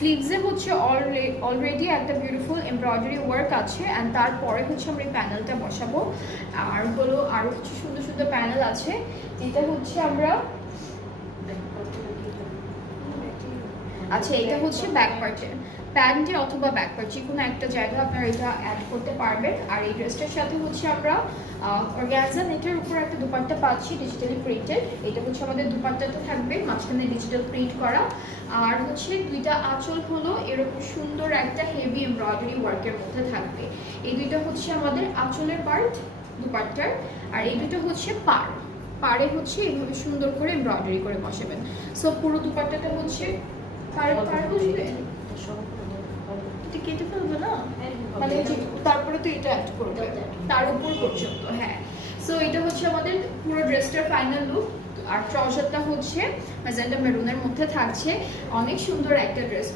স্লিভসে হচ্ছে অলরেডি একটা beautiful embroidery work আছে অ্যান্ড তারপরে হচ্ছে আমরা এই প্যানেলটা বসাবো। আর হলো আরও কিছু সুন্দর সুন্দর প্যানেল আছে, যেটা হচ্ছে আমরা আচ্ছা এটা হচ্ছে ব্যাক পার্টে, প্যান্টে অথবা ব্যাক পার্ট যে কোনো একটা জায়গায় আপনারা এটা অ্যাড করতে পারবেন। আর এই ড্রেসটার সাথে হচ্ছে আমরা অর্গানজা নেটের উপর একটা দুপাট্টা পাচ্ছি ডিজিটালি প্রিন্টেড। এটা হচ্ছে আমাদের দুপাট্টাটা থাকবে মাঝখানে ডিজিটাল প্রিন্ট করা, আর হচ্ছে দুইটা আঁচল হলো এরকম সুন্দর একটা হেভি এমব্রয়ডারি ওয়ার্কের মধ্যে থাকবে। এই দুইটা হচ্ছে আমাদের আঁচলের পার্ট দুপাট্টার, আর এই দুটো হচ্ছে পাড়ে হচ্ছে এইভাবে সুন্দর করে এমব্রয়ডারি করে বসাবেন। সো পুরো দুপাট্টাটা হচ্ছে কেটে ফেলবে না, মানে তারপরে তো এটা অ্যাড করবে তার উপর পর্যন্ত। হ্যাঁ, সো এটা হচ্ছে আমাদের পুরো ড্রেসটার ফাইনাল লুক। আর ট্রাউজারটা হচ্ছে ম্যাজেন্টা মেরুনের মধ্যে থাকছে, অনেক সুন্দর একটা ড্রেস।